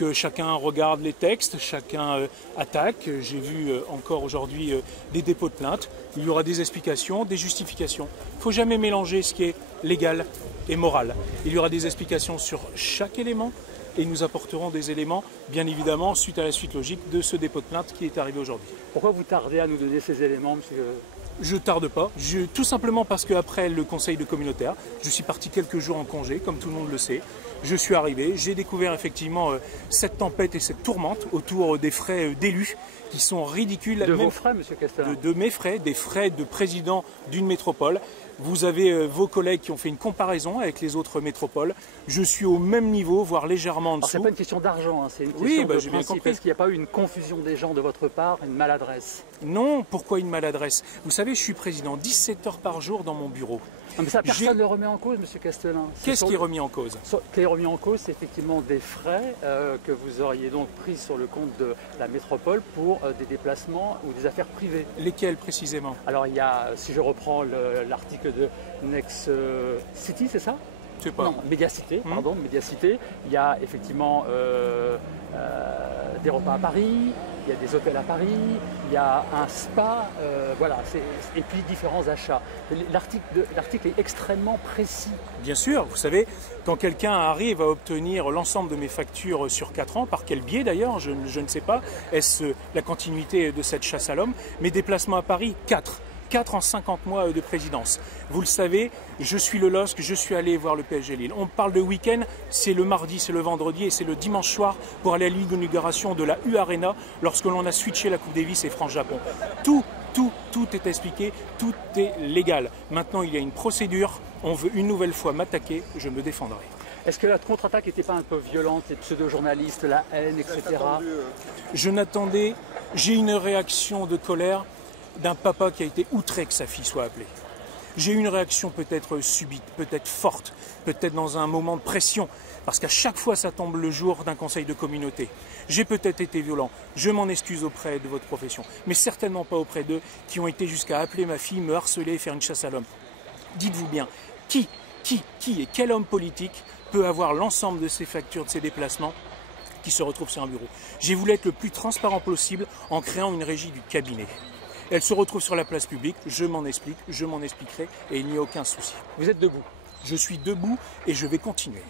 que chacun regarde les textes, chacun attaque. J'ai vu encore aujourd'hui des dépôts de plainte. Il y aura des explications, des justifications. Il ne faut jamais mélanger ce qui est légal et moral. Il y aura des explications sur chaque élément et nous apporterons des éléments, bien évidemment, suite à la suite logique de ce dépôt de plainte qui est arrivé aujourd'hui. Pourquoi vous tardez à nous donner ces éléments, monsieur ? Je tarde pas, tout simplement parce qu'après le conseil de communautaire, je suis parti quelques jours en congé, comme tout le monde le sait. Je suis arrivé, j'ai découvert effectivement cette tempête et cette tourmente autour des frais d'élus qui sont ridicules. De vos frais, monsieur Castellin ? De mes frais, des frais de président d'une métropole. Vous avez vos collègues qui ont fait une comparaison avec les autres métropoles. Je suis au même niveau, voire légèrement en dessous. Ce n'est pas une question d'argent, hein, c'est une question oui, de j'ai bien compris. Est-ce qu'il n'y a pas eu une confusion des gens de votre part, une maladresse? Non, pourquoi une maladresse? Vous savez, je suis président 17 heures par jour dans mon bureau. Non, mais ça, personne ne le remet en cause, monsieur Castellin. Qu'est-ce qui est remis en cause? Ce qui est remis en cause, c'est effectivement des frais que vous auriez donc pris sur le compte de la métropole pour des déplacements ou des affaires privées. Lesquels précisément? Alors il y a, si je reprends l'article de Next City, c'est ça? Je sais pas. Non, Médiacité, pardon, Médiacité. Il y a effectivement des repas à Paris, il y a des hôtels à Paris, il y a un spa, voilà, et puis différents achats. L'article est extrêmement précis. Bien sûr, vous savez, quand quelqu'un arrive à obtenir l'ensemble de mes factures sur 4 ans, par quel biais d'ailleurs, je ne sais pas, est-ce la continuité de cette chasse à l'homme? Mes déplacements à Paris, 4 en 50 mois de présidence. Vous le savez, je suis le LOSC, je suis allé voir le PSG Lille. On parle de week-end, c'est le mardi, c'est le vendredi et c'est le dimanche soir pour aller à l'inauguration de la U Arena lorsque l'on a switché la Coupe Davis et France-Japon. Tout est expliqué, tout est légal. Maintenant, il y a une procédure, on veut une nouvelle fois m'attaquer, je me défendrai. Est-ce que la contre-attaque n'était pas un peu violente, les pseudo-journalistes, la haine, etc. Je n'attendais, j'ai une réaction de colère d'un papa qui a été outré que sa fille soit appelée. J'ai eu une réaction peut-être subite, peut-être forte, peut-être dans un moment de pression, parce qu'à chaque fois ça tombe le jour d'un conseil de communauté. J'ai peut-être été violent, je m'en excuse auprès de votre profession, mais certainement pas auprès d'eux qui ont été jusqu'à appeler ma fille, me harceler, faire une chasse à l'homme. Dites-vous bien, qui et quel homme politique peut avoir l'ensemble de ses factures, de ses déplacements qui se retrouvent sur un bureau? J'ai voulu être le plus transparent possible en créant une régie du cabinet. Elle se retrouve sur la place publique, je m'en explique, je m'en expliquerai et il n'y a aucun souci. Vous êtes debout? Je suis debout et je vais continuer.